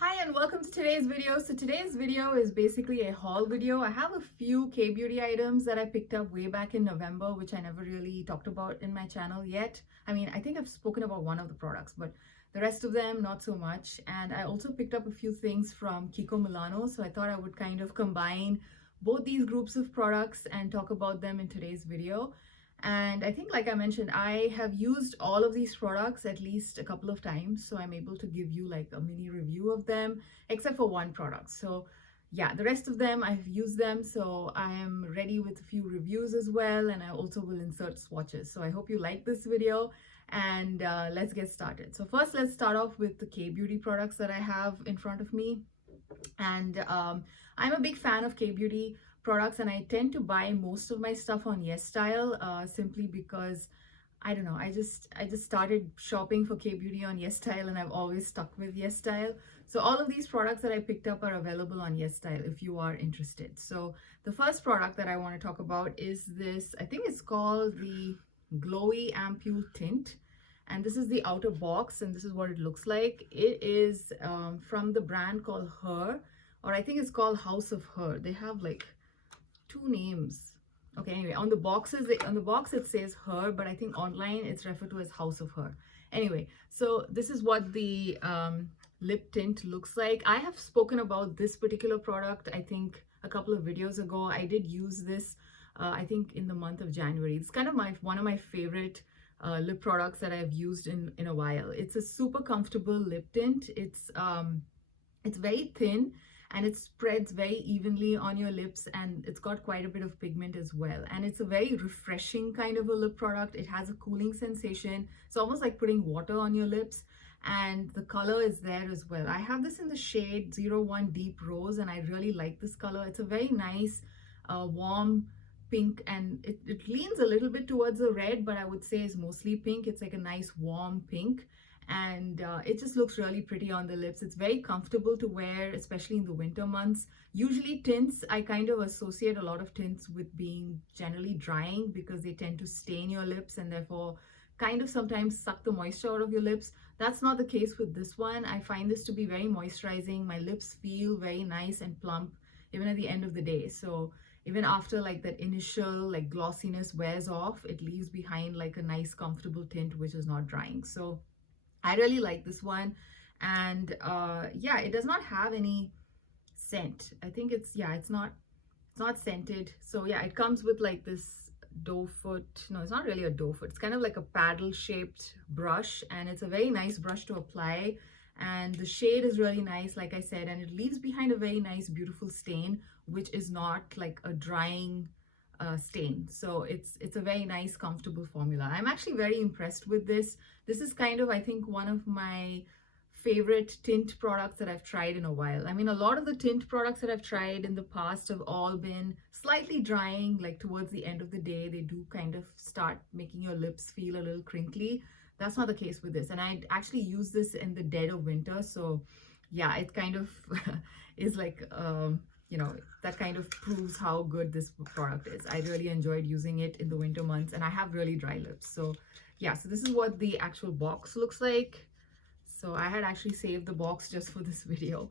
Hi and welcome to today's video. So today's video is basically a haul video. I have a few K-beauty items that I picked up way back in November, which I never really talked about in my channel yet. I mean, I think I've spoken about one of the products, but the rest of them, not so much. And I also picked up a few things from Kiko Milano. So I thought I would kind of combine both these groups of products and talk about them in today's video. And I think, like I mentioned, I have used all of these products at least a couple of times. So I'm able to give you like a mini review of them, except for one product. So yeah, the rest of them, I've used them. So I am ready with a few reviews as well. And I also will insert swatches. So I hope you like this video and let's get started. So first, let's start off with the K-beauty products that I have in front of me. And I'm a big fan of K-beauty products, and I tend to buy most of my stuff on YesStyle simply because I don't know, I just started shopping for K-beauty on YesStyle and I've always stuck with YesStyle. So all of these products that I picked up are available on YesStyle if you are interested. So the first product that I want to talk about is this, I think it's called the Glowy Ampule Tint. And this is the outer box, and this is what it looks like. It is from the brand called Her, or I think it's called House of Her. They have like two names. Okay, anyway, on the box it says Her, but I think online it's referred to as House of Her. Anyway, so this is what the lip tint looks like. I have spoken about this particular product, I think a couple of videos ago. I did use this, I think in the month of January. It's kind of one of my favorite lip products that I've used in a while. It's a super comfortable lip tint. It's very thin and it spreads very evenly on your lips, and it's got quite a bit of pigment as well. And it's a very refreshing kind of a lip product. It has a cooling sensation. It's almost like putting water on your lips, and the color is there as well. I have this in the shade 01 Deep Rose, and I really like this color. It's a very nice warm pink, and it leans a little bit towards the red, but I would say it's mostly pink. It's like a nice warm pink, and it just looks really pretty on the lips. It's very comfortable to wear, especially in the winter months. Usually tints, I kind of associate a lot of tints with being generally drying because they tend to stain your lips and therefore kind of sometimes suck the moisture out of your lips. That's not the case with this one. I find this to be very moisturizing. My lips feel very nice and plump even at the end of the day. So even after like that initial like glossiness wears off, it leaves behind like a nice comfortable tint which is not drying. So I really like this one. And yeah, it does not have any scent. I think it's not scented. So yeah, it comes with like this doe foot. No, it's not really a doe foot. It's kind of like a paddle shaped brush, and it's a very nice brush to apply. And the shade is really nice, like I said, and it leaves behind a very nice beautiful stain, which is not like a drying stain. So it's a very nice comfortable formula. I'm actually very impressed with this. This is kind of, I think, one of my favorite tint products that I've tried in a while. I mean, a lot of the tint products that I've tried in the past have all been slightly drying, like towards the end of the day they do kind of start making your lips feel a little crinkly. That's not the case with this, and I actually use this in the dead of winter. So yeah, it kind of is like you know, that kind of proves how good this product is. I really enjoyed using it in the winter months, and I have really dry lips. So yeah, so this is what the actual box looks like. So I had actually saved the box just for this video.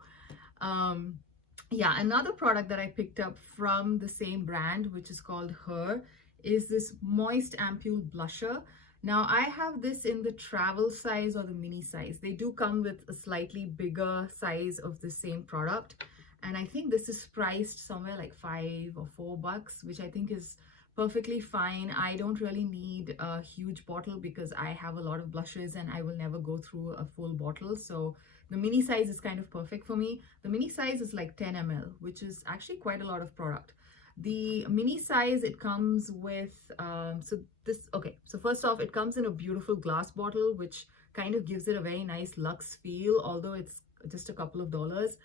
Yeah, another product that I picked up from the same brand, which is called Her, is this Moist Ampule Blusher. Now I have this in the travel size or the mini size. They do come with a slightly bigger size of the same product. And I think this is priced somewhere like $5 or $4, which I think is perfectly fine. I don't really need a huge bottle because I have a lot of blushes and I will never go through a full bottle. So the mini size is kind of perfect for me. The mini size is like 10 ml, which is actually quite a lot of product. The mini size, it comes with, so first off, it comes in a beautiful glass bottle, which kind of gives it a very nice luxe feel, although it's just a couple of dollars.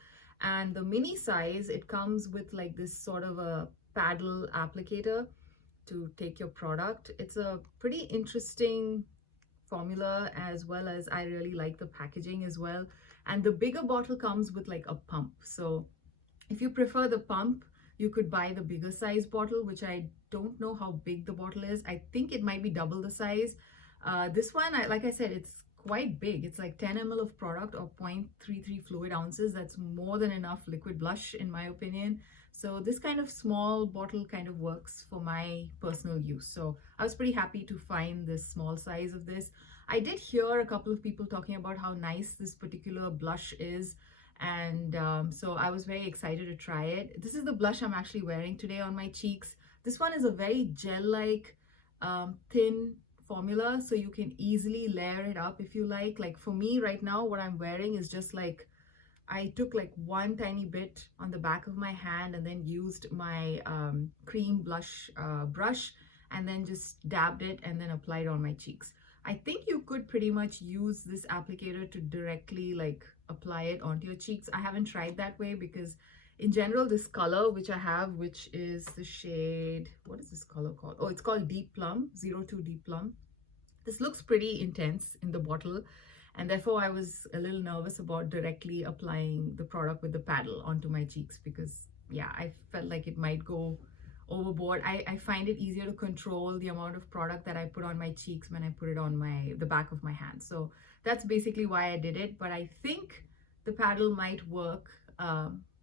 And the mini size, it comes with like this sort of a paddle applicator to take your product. It's a pretty interesting formula, as well as I really like the packaging as well. And the bigger bottle comes with like a pump. So if you prefer the pump, you could buy the bigger size bottle, which I don't know how big the bottle is. I think it might be double the size. This one, like I said, it's quite big. It's like 10 ml of product or 0.33 fluid ounces. That's more than enough liquid blush in my opinion. So this kind of small bottle kind of works for my personal use. So I was pretty happy to find this small size of this. I did hear a couple of people talking about how nice this particular blush is, and so I was very excited to try it. This is the blush I'm actually wearing today on my cheeks. This one is a very gel-like thin formula, so you can easily layer it up if you like. Like for me right now, what I'm wearing is just like, I took like one tiny bit on the back of my hand and then used my cream blush brush and then just dabbed it and then applied on my cheeks. I think you could pretty much use this applicator to directly like apply it onto your cheeks. I haven't tried that way because in general, this color which I have, which is the shade, what is this color called? Oh, it's called Deep Plum, 02 Deep Plum. This looks pretty intense in the bottle, and therefore I was a little nervous about directly applying the product with the paddle onto my cheeks because, yeah, I felt like it might go overboard. I find it easier to control the amount of product that I put on my cheeks when I put it on the back of my hand. So that's basically why I did it. But I think the paddle might work,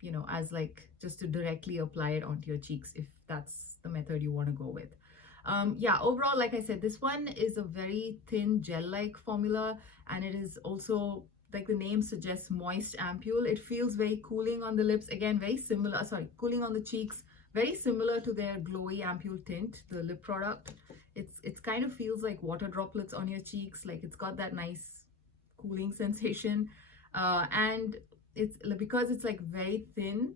you know, as like just to directly apply it onto your cheeks if that's the method you want to go with. Yeah, overall, like I said, this one is a very thin gel-like formula, and it is also, like the name suggests, moist ampule. It feels very cooling on the lips. Again, very similar, cooling on the cheeks, very similar to their glowy ampule tint, the lip product. It's kind of feels like water droplets on your cheeks. Like it's got that nice cooling sensation, and it's because it's like very thin.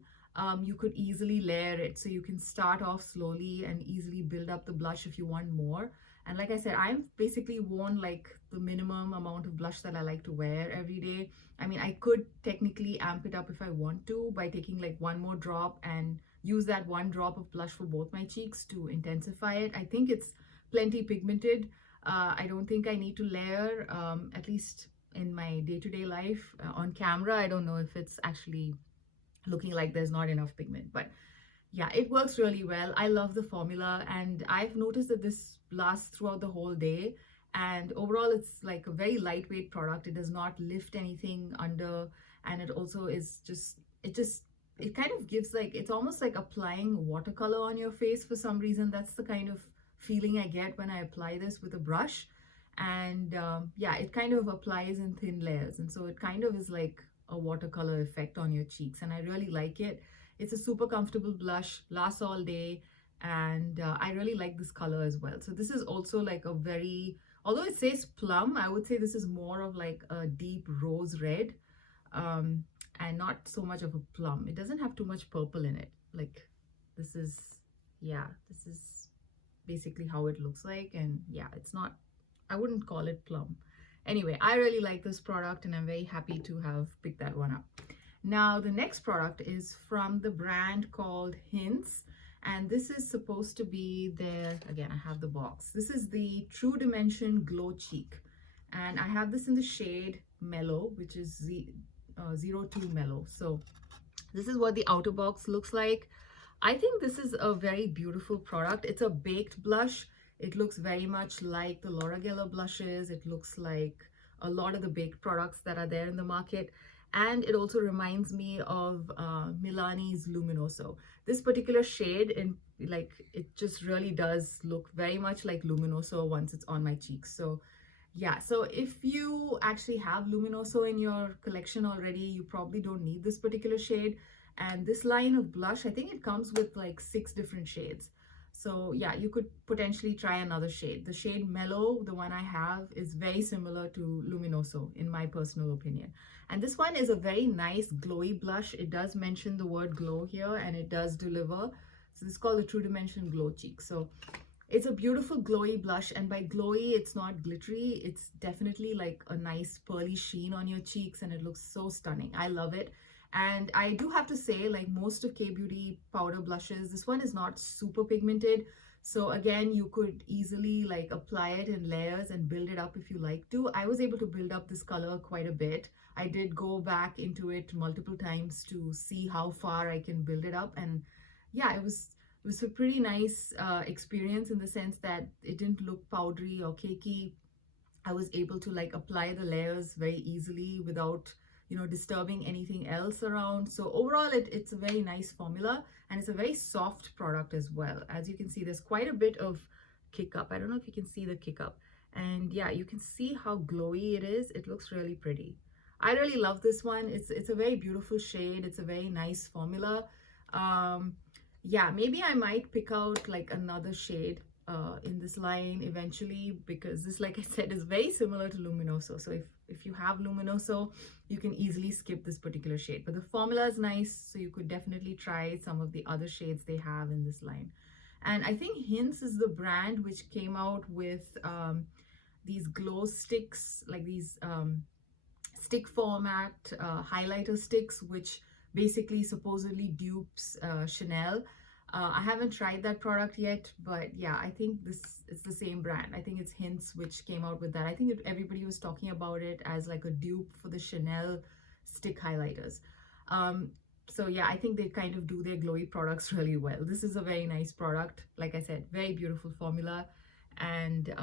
You could easily layer it, so you can start off slowly and easily build up the blush if you want more. And like I said, I've basically worn like the minimum amount of blush that I like to wear every day. I mean, I could technically amp it up if I want to by taking like one more drop and use that one drop of blush for both my cheeks to intensify it. I think it's plenty pigmented. I don't think I need to layer, at least in my day-to-day life. On camera, I don't know if it's actually looking like there's not enough pigment, but yeah, it works really well. I love the formula, and I've noticed that this lasts throughout the whole day, and overall it's like a very lightweight product. It does not lift anything under, and it also is just it kind of gives like, it's almost like applying watercolor on your face for some reason. That's the kind of feeling I get when I apply this with a brush. And yeah, it kind of applies in thin layers, and so it kind of is like a watercolor effect on your cheeks, and I really like it. It's a super comfortable blush, lasts all day, and I really like this color as well. So this is also like a very, although it says plum, I would say this is more of like a deep rose red, and not so much of a plum. It doesn't have too much purple in it. Like this is, yeah, this is basically how it looks like. And yeah, it's not, I wouldn't call it plum. Anyway, I really like this product, and I'm very happy to have picked that one up. Now, the next product is from the brand called Hince, and this is supposed to be their, again, I have the box. This is the True Dimension Glow Cheek, and I have this in the shade Mellow, which is 02 Mellow. So this is what the outer box looks like. I think this is a very beautiful product. It's a baked blush. It looks very much like the Laura Geller blushes. It looks like a lot of the baked products that are there in the market. And it also reminds me of Milani's Luminoso. This particular shade, in like, it just really does look very much like Luminoso once it's on my cheeks. So yeah, so if you actually have Luminoso in your collection already, you probably don't need this particular shade. And this line of blush, I think it comes with like 6 different shades. So yeah, you could potentially try another shade. The shade Mellow, the one I have, is very similar to Luminoso in my personal opinion. And this one is a very nice glowy blush. It does mention the word glow here, and it does deliver. So this is called the True Dimension Glow Cheek. So it's a beautiful glowy blush, and by glowy, it's not glittery. It's definitely like a nice pearly sheen on your cheeks, and it looks so stunning. I love it. And I do have to say, like most of K-Beauty powder blushes, this one is not super pigmented. So again, you could easily like apply it in layers and build it up if you like to. I was able to build up this color quite a bit. I did go back into it multiple times to see how far I can build it up. And yeah, it was a pretty nice experience in the sense that it didn't look powdery or cakey. I was able to like apply the layers very easily without, you know, disturbing anything else around. So overall, it's a very nice formula, and it's a very soft product as well. As you can see, there's quite a bit of kick up. I don't know if you can see the kick up. And yeah, you can see how glowy it is. It looks really pretty. I really love this one. It's a very beautiful shade. It's a very nice formula. Um, yeah, maybe I might pick out like another shade in this line eventually, because this, like I said, is very similar to Luminoso. So if you have Luminoso, you can easily skip this particular shade. But the formula is nice, so you could definitely try some of the other shades they have in this line. And I think Hince is the brand which came out with these glow sticks, like these stick format highlighter sticks, which basically supposedly dupes Chanel. I haven't tried that product yet, but yeah, I think this it's the same brand. I think it's Hince which came out with that. I think everybody was talking about it as like a dupe for the Chanel stick highlighters. So yeah, I think they kind of do their glowy products really well. This is a very nice product. Like I said, very beautiful formula. And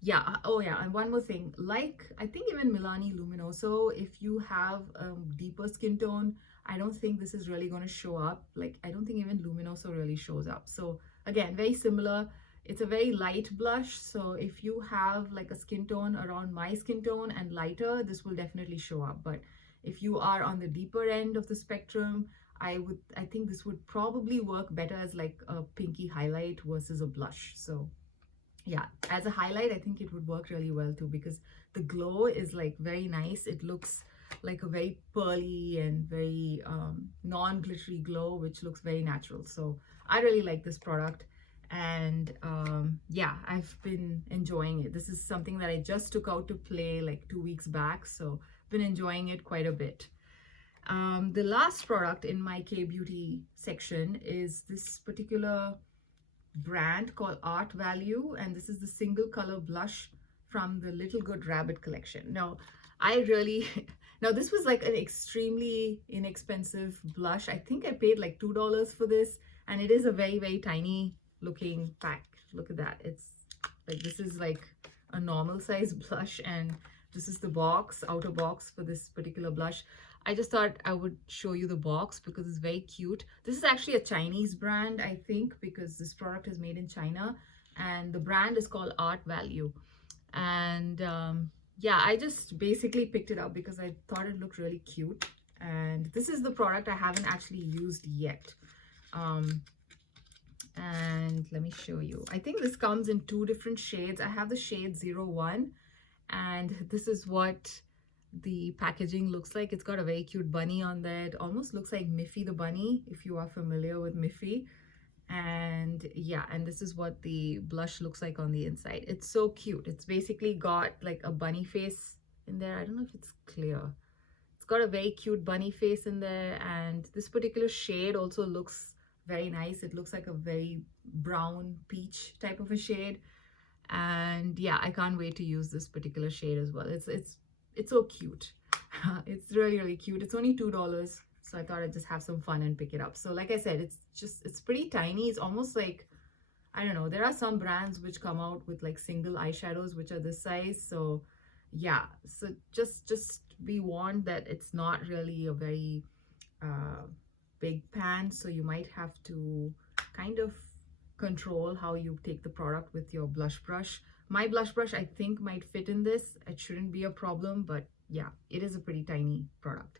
yeah, oh yeah, and one more thing, like I think even Milani Luminoso, if you have a deeper skin tone, I don't think this is really going to show up. Like I don't think even Luminoso really shows up. So again, very similar. It's a very light blush, so if you have like a skin tone around my skin tone and lighter, this will definitely show up. But if you are on the deeper end of the spectrum, I think this would probably work better as like a pinky highlight versus a blush. So yeah, as a highlight, I think it would work really well too, because the glow is like very nice. It looks like a very pearly and very non-glittery glow, which looks very natural. So I really like this product. And yeah, I've been enjoying it. This is something that I just took out to play like 2 weeks back, so I've been enjoying it quite a bit. The last product in my K-beauty section is this particular brand called Art Value, and this is the single color blush from the Little Good Rabbit collection. Now I really now this was like an extremely inexpensive blush. I think I paid like $2 for this, and it is a very, very tiny looking pack. Look at that. It's like, this is like a normal size blush, and this is the box, outer box for this particular blush. I just thought I would show you the box because it's very cute. This is actually a Chinese brand, I think, because this product is made in China, and the brand is called Art Value. And yeah, I just basically picked it up because I thought it looked really cute. And this is the product I haven't actually used yet. And let me show you. I think this comes in 2 different shades. I have the shade 01, and this is what the packaging looks like. It's got a very cute bunny on there. It almost looks like Miffy the bunny, if you are familiar with Miffy. And yeah, and this is what the blush looks like on the inside. It's so cute. It's basically got like a bunny face in there. I don't know if it's clear. It's got a very cute bunny face in there, and this particular shade also looks very nice. It looks like a very brown peach type of a shade. And yeah, I can't wait to use this particular shade as well. It's so cute. It's really, really cute. It's only $2, so I thought I'd just have some fun and pick it up. So like I said, it's pretty tiny. It's almost like, I don't know, there are some brands which come out with like single eyeshadows which are this size. So yeah, so just be warned that it's not really a very big pan, so you might have to kind of control how you take the product with your blush brush. My blush brush, I think, might fit in this. It shouldn't be a problem, but yeah, it is a pretty tiny product.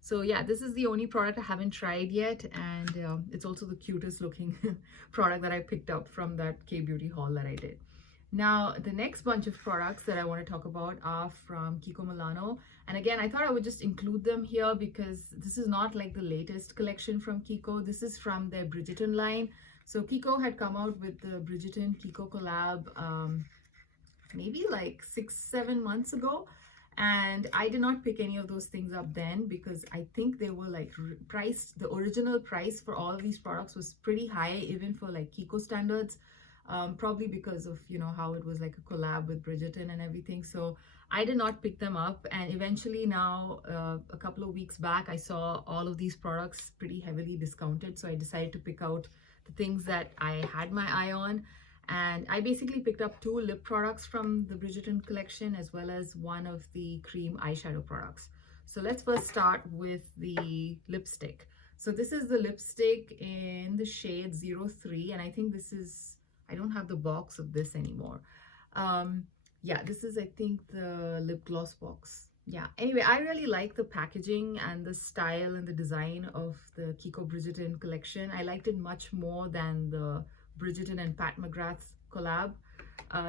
So yeah, this is the only product I haven't tried yet, and it's also the cutest looking product that I picked up from that K-beauty haul that I did. Now, the next bunch of products that I want to talk about are from Kiko Milano. And again, I thought I would just include them here because this is not like the latest collection from Kiko. This is from their Bridgerton line. So Kiko had come out with the Bridgerton Kiko collab maybe like 6-7 months ago. And I did not pick any of those things up then because I think they were like priced, the original price for all of these products was pretty high, even for like Kiko standards. Probably because of, you know, how it was like a collab with Bridgerton and everything. So I did not pick them up, and eventually now a couple of weeks back I saw all of these products pretty heavily discounted, so I decided to pick out the things that I had my eye on. And I basically picked up 2 lip products from the Bridgerton collection as well as one of the cream eyeshadow products. So let's first start with the lipstick. So this is the lipstick in the shade 03, and I think this is, I don't have the box of this anymore. Yeah, this is, I think, the lip gloss box. Yeah, anyway, I really like the packaging and the style and the design of the Kiko Bridgerton collection. I liked it much more than the Bridgerton and Pat McGrath's collab.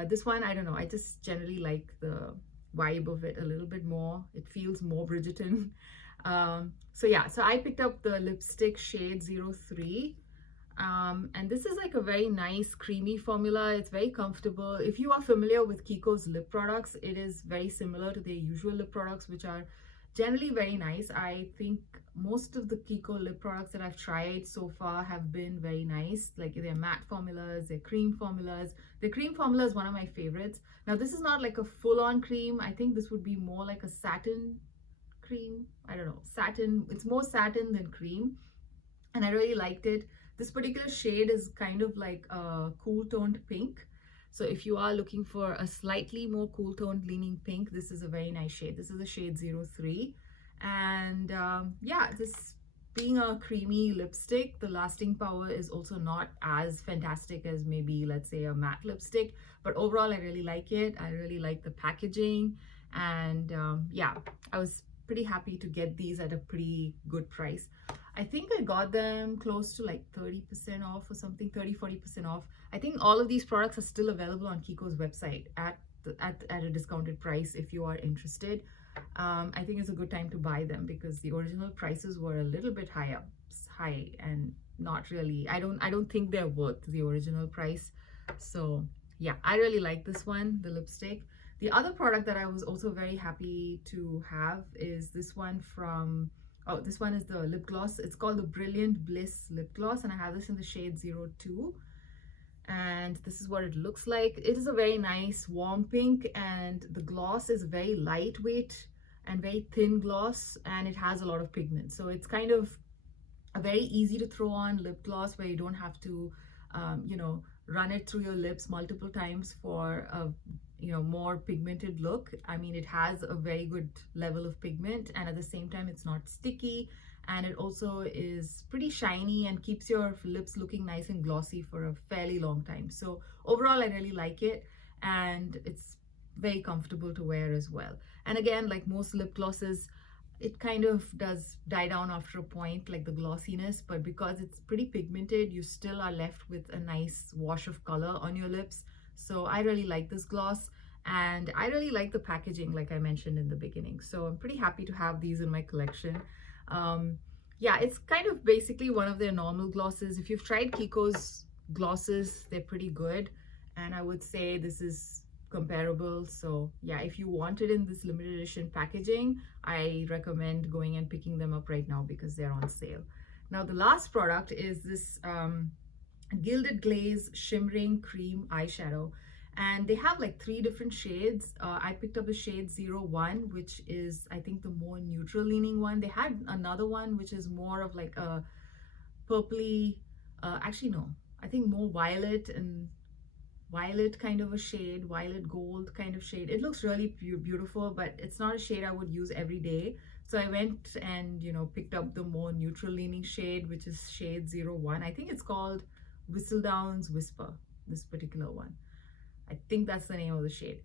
This one, I don't know, I just generally like the vibe of it a little bit more. It feels more Bridgerton. So yeah, so I picked up the lipstick shade 03. And this is like a very nice creamy formula. It's very comfortable. If you are familiar with Kiko's lip products, it is very similar to their usual lip products, which are generally very nice. I think most of the Kiko lip products that I've tried so far have been very nice. Like their matte formulas, their cream formulas. The cream formula is one of my favorites. Now this is not like a full-on cream. I think this would be more like a satin cream. I don't know, satin. It's more satin than cream, and I really liked it. This particular shade is kind of like a cool toned pink. So if you are looking for a slightly more cool toned leaning pink, this is a very nice shade. This is the shade 03. And yeah, this being a creamy lipstick, the lasting power is also not as fantastic as maybe, let's say, a matte lipstick. But overall, I really like it. I really like the packaging. And yeah, I was pretty happy to get these at a pretty good price. I think I got them close to like 30% off or something, 30-40% off. I think all of these products are still available on Kiko's website at a discounted price if you are interested. I think it's a good time to buy them because the original prices were a little bit high and not really, I don't think they're worth the original price. So yeah, I really like this one, the lipstick. The other product that I was also very happy to have is this one from, oh, this one is the lip gloss. It's called the Brilliant Bliss lip gloss, and I have this in the shade 02. And this is what it looks like. It is a very nice warm pink, and the gloss is very lightweight and very thin gloss, and it has a lot of pigment. So it's kind of a very easy to throw on lip gloss where you don't have to, you know, run it through your lips multiple times for a more pigmented look. I mean, it has a very good level of pigment, and at the same time it's not sticky, and it also is pretty shiny and keeps your lips looking nice and glossy for a fairly long time. So overall, I really like it, and it's very comfortable to wear as well. And again, like most lip glosses, it kind of does die down after a point, like the glossiness, but because it's pretty pigmented, you still are left with a nice wash of color on your lips. So I really like this gloss, and I really like the packaging, like I mentioned in the beginning. So I'm pretty happy to have these in my collection. Yeah, it's kind of basically one of their normal glosses. If you've tried Kiko's glosses, they're pretty good, and I would say this is comparable. So yeah, if you want it in this limited edition packaging, I recommend going and picking them up right now because they're on sale. Now the last product is this Gilded Glaze Shimmering Cream Eyeshadow, and they have like 3 different shades. I picked up the shade 01, which is, I think, the more neutral leaning one. They had another one which is more of like a purpley, actually no, I think more violet kind of a shade, violet gold kind of shade. It looks really beautiful, but it's not a shade I would use every day. So I went and, you know, picked up the more neutral leaning shade, which is shade 01. I think it's called Whistledown's Whisper, this particular one. I think that's the name of the shade.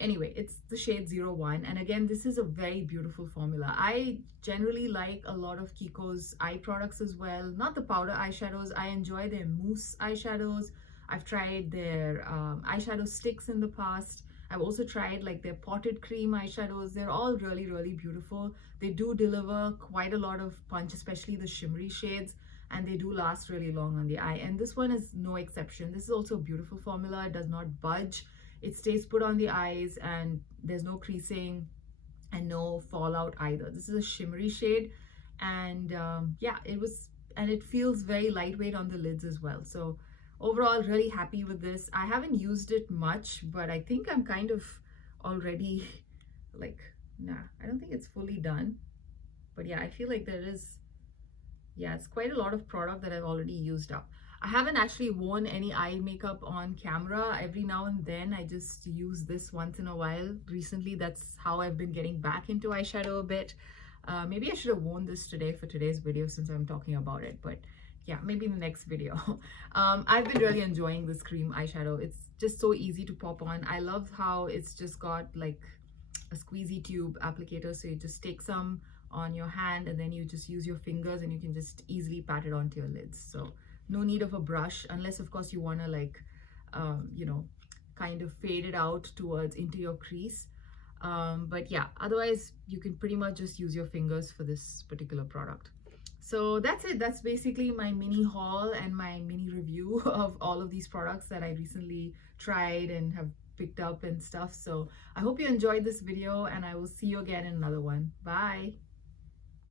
Anyway, it's the shade 01, and again, this is a very beautiful formula. I generally like a lot of Kiko's eye products as well, not the powder eyeshadows. I enjoy their mousse eyeshadows. I've tried their eyeshadow sticks in the past. I've also tried like their potted cream eyeshadows. They're all really, really beautiful. They do deliver quite a lot of punch, especially the shimmery shades, and they do last really long on the eye. And this one is no exception. This is also a beautiful formula. It does not budge. It stays put on the eyes, and there's no creasing and no fallout either. This is a shimmery shade, and yeah, it feels very lightweight on the lids as well. So overall, really happy with this. I haven't used it much, but I think I'm kind of already like, nah, I don't think it's fully done. But yeah, I feel like there is, yeah, it's quite a lot of product that I've already used up. I haven't actually worn any eye makeup on camera. Every now and then I just use this once in a while. Recently, that's how I've been getting back into eyeshadow a bit. Maybe I should have worn this today for today's video since I'm talking about it, but yeah, maybe in the next video. I've been really enjoying this cream eyeshadow. It's just so easy to pop on. I love how it's just got like a squeezy tube applicator, so you just take some on your hand and then you just use your fingers and you can just easily pat it onto your lids. So no need of a brush, unless of course you want to like you know, kind of fade it out towards into your crease. But yeah, otherwise you can pretty much just use your fingers for this particular product. So that's it. That's basically my mini haul and my mini review of all of these products that I recently tried and have picked up and stuff. So I hope you enjoyed this video, and I will see you again in another one. Bye.